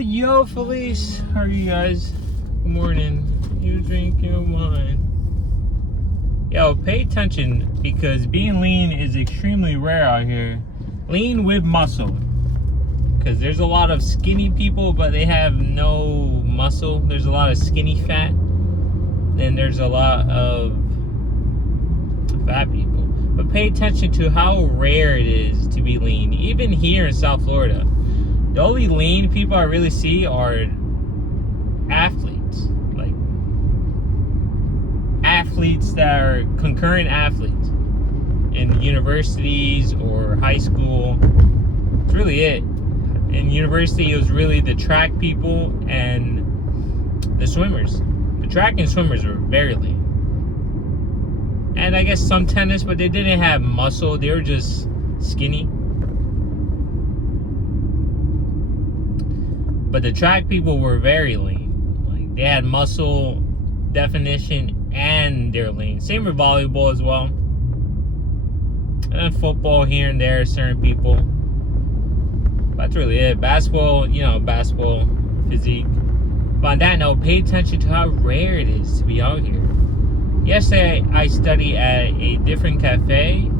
Yo, Felice. How are you guys? Good morning. You drinking wine? Yo, pay attention because being lean is extremely rare out here. Lean with muscle. Because there's a lot of skinny people, but they have no muscle. There's a lot of skinny fat. Then there's a lot of fat people. But pay attention to how rare it is to be lean. Even here in South Florida. The only lean people I really see are athletes. Like, athletes that are concurrent athletes in universities or high school. That's really it. In university, it was really the track people and the swimmers. The track and swimmers were very lean. And I guess some tennis, but they didn't have muscle. They were just skinny. But the track people were very lean. Like, they had muscle definition and they're lean. Same with volleyball as well. And then football here and there, certain people. That's really it. Basketball, basketball physique. But on that note, pay attention to how rare it is to be out here. Yesterday, I studied at a different cafe.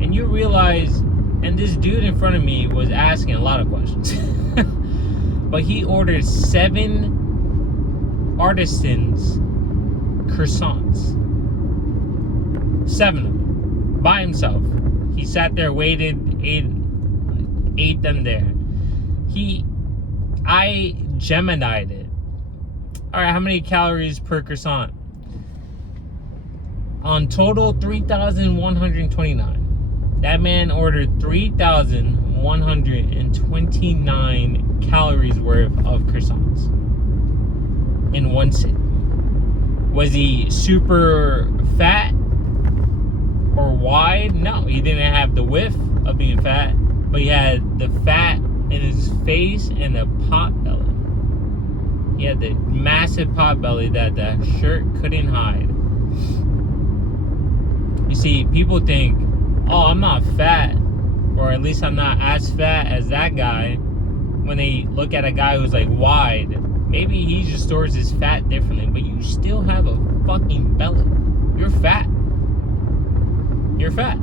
And you realize, and this dude in front of me was asking a lot of questions. But he ordered 7 artisans croissants. 7 of them. By himself. He sat there, waited, ate them there. I Gemini'd it. Alright, how many calories per croissant? On total, 3,129. That man ordered 3,129 calories worth of croissants in one sit. Was he super fat or wide? No, he didn't have the width of being fat, but he had the fat in his face and the pot belly. He had the massive pot belly that the shirt couldn't hide. You see, people think, oh, I'm not fat, or at least I'm not as fat as that guy. When they look at a guy who's like wide, maybe he just stores his fat differently, but you still have a fucking belly. You're fat. You're fat.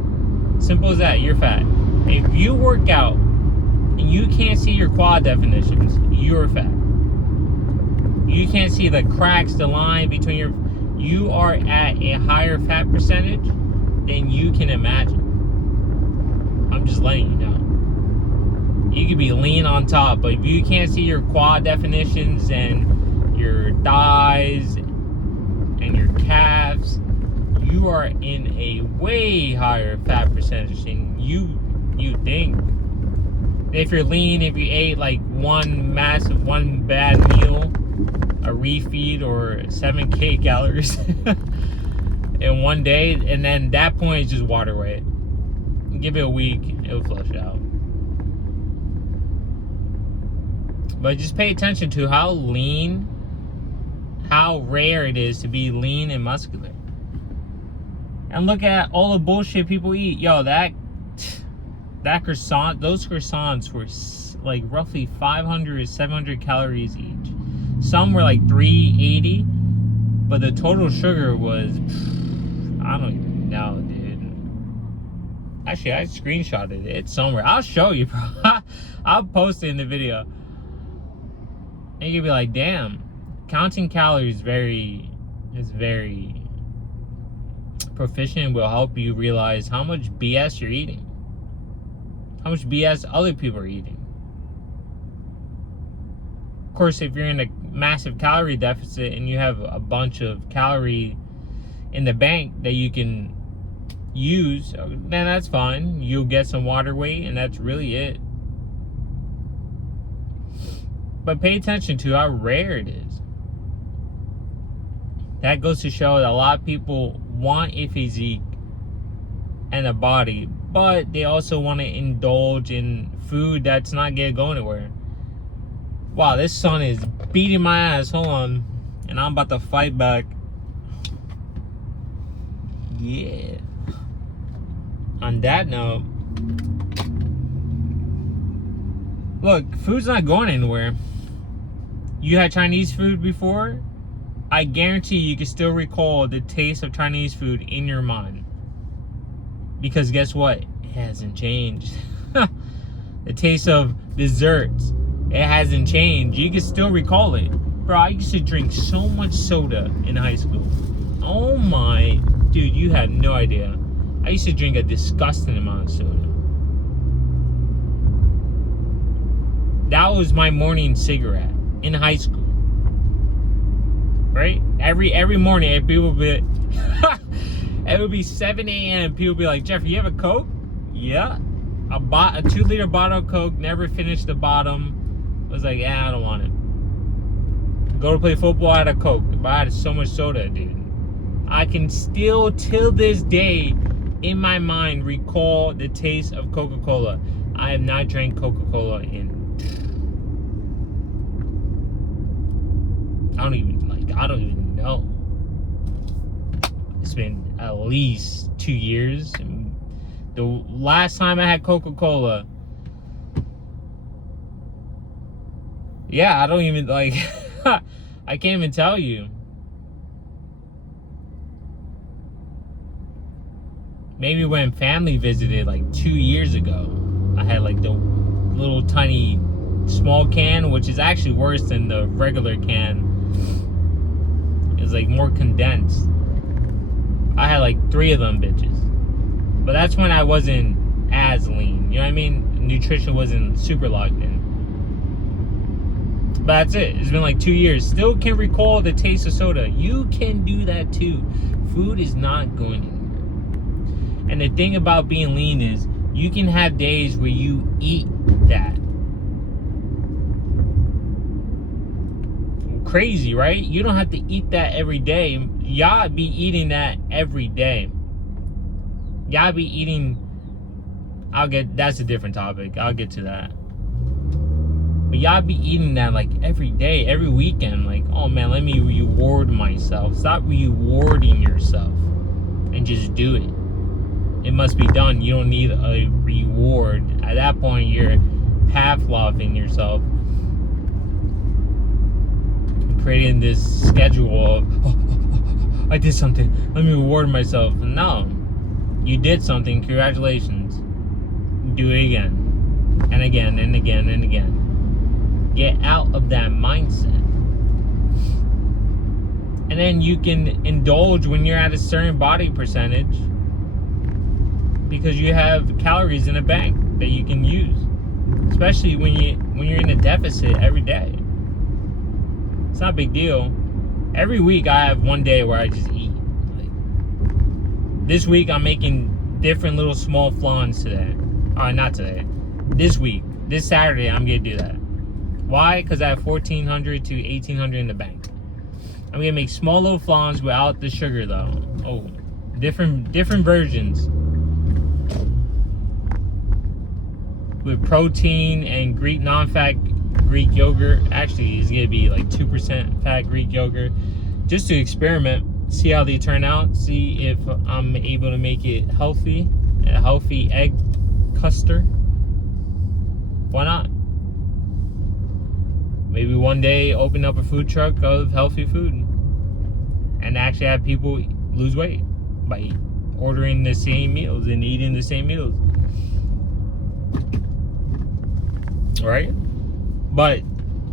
Simple as that. You're fat. If you work out and you can't see your quad definitions, you're fat. You can't see the cracks, the line between you are at a higher fat percentage than you can imagine. I'm just letting you know. You could be lean on top, but if you can't see your quad definitions and your thighs and your calves, you are in a way higher fat percentage than you think. If you're lean, if you ate like one bad meal, a refeed or 7K calories in one day, and then that point is just water weight. Give it a week, it'll flush out. But just pay attention to how rare it is to be lean and muscular. And look at all the bullshit people eat. Yo, that croissant, those croissants were like roughly 500, 700 calories each. Some were like 380, but the total sugar was, I don't even know, dude. Actually, I screenshotted it. It's somewhere. I'll show you, bro. I'll post it in the video. And you'll be like, damn, counting calories is very proficient. Will help you realize how much BS you're eating. How much BS other people are eating. Of course, if you're in a massive calorie deficit and you have a bunch of calorie in the bank that you can use, then that's fine. You'll get some water weight and that's really it. But pay attention to how rare it is. That goes to show that a lot of people want a physique and a body, but they also want to indulge in food that's not going to go anywhere. Wow, this sun is beating my ass. Hold on. And I'm about to fight back. Yeah. On that note, look, food's not going anywhere. You had Chinese food before? I guarantee you can still recall the taste of Chinese food in your mind. Because guess what? It hasn't changed. The taste of desserts, it hasn't changed. You can still recall it. Bro, I used to drink so much soda in high school. Oh my, dude, you have no idea. I used to drink a disgusting amount of soda. That was my morning cigarette in high school. Right? Every morning, people would be, it would be 7 a.m. People would be like, Jeffrey, you have a Coke? Yeah. A 2-liter bottle of Coke, never finished the bottom. I was like, yeah, I don't want it. Go to play football, I had a Coke. But I had so much soda, dude. I can still, till this day, in my mind, recall the taste of Coca-Cola. I have not drank Coca-Cola in... I don't even know. It's been at least 2 years. And the last time I had Coca-Cola, yeah, I don't even, like, I can't even tell you. Maybe when family visited like 2 years ago, I had like the little tiny small can, which is actually worse than the regular can. It's like more condensed. I had like 3 of them bitches. But that's when I wasn't as lean. You know what I mean? Nutrition wasn't super locked in. But that's it. It's been like 2 years. Still can recall the taste of soda. You can do that too. Food is not going anywhere. And the thing about being lean is you can have days where you eat that. Crazy, right? You don't have to eat that every day. Y'all be eating that every day. Y'all be eating... that's a different topic. I'll get to that. But y'all be eating that like every day, every weekend. Like, oh man, let me reward myself. Stop rewarding yourself and just do it. It must be done. You don't need a reward. At that point, you're Pavloving yourself. Creating this schedule of, oh, I did something. Let me reward myself. No. You did something. Congratulations. Do it again. And again, and again, and again. Get out of that mindset. And then you can indulge when you're at a certain body percentage. Because you have calories in a bank that you can use, especially when you're in a deficit every day. It's not a big deal. Every week I have one day where I just eat. Like, this week I'm making different little small flans today. Not today. This week, this Saturday, I'm gonna do that. Why? Because I have 1,400 to 1,800 in the bank. I'm gonna make small little flans without the sugar though. Oh, different versions. With protein and Greek non-fat Greek yogurt. Actually, it's gonna be like 2% fat Greek yogurt, just to experiment, see how they turn out, see if I'm able to make it healthy, a healthy egg custard. Why not? Maybe one day open up a food truck of healthy food and actually have people lose weight by ordering the same meals and eating the same meals. Right? But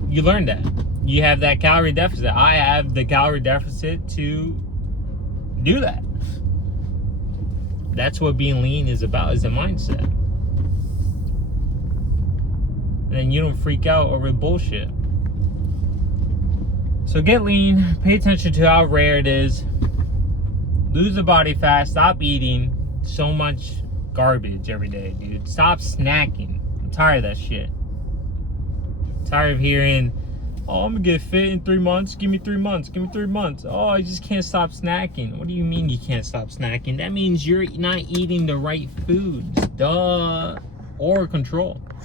you learn that. You have that calorie deficit. I have the calorie deficit to do that. That's what being lean is about, is a mindset. And then you don't freak out over bullshit. So get lean. Pay attention to how rare it is. Lose the body fat. Stop eating so much garbage every day, dude. Stop snacking. I'm tired of that shit. Tired of hearing, oh, I'm gonna get fit in 3 months. Give me 3 months. Give me 3 months. Oh, I just can't stop snacking. What do you mean you can't stop snacking? That means you're not eating the right foods. Duh. Or control.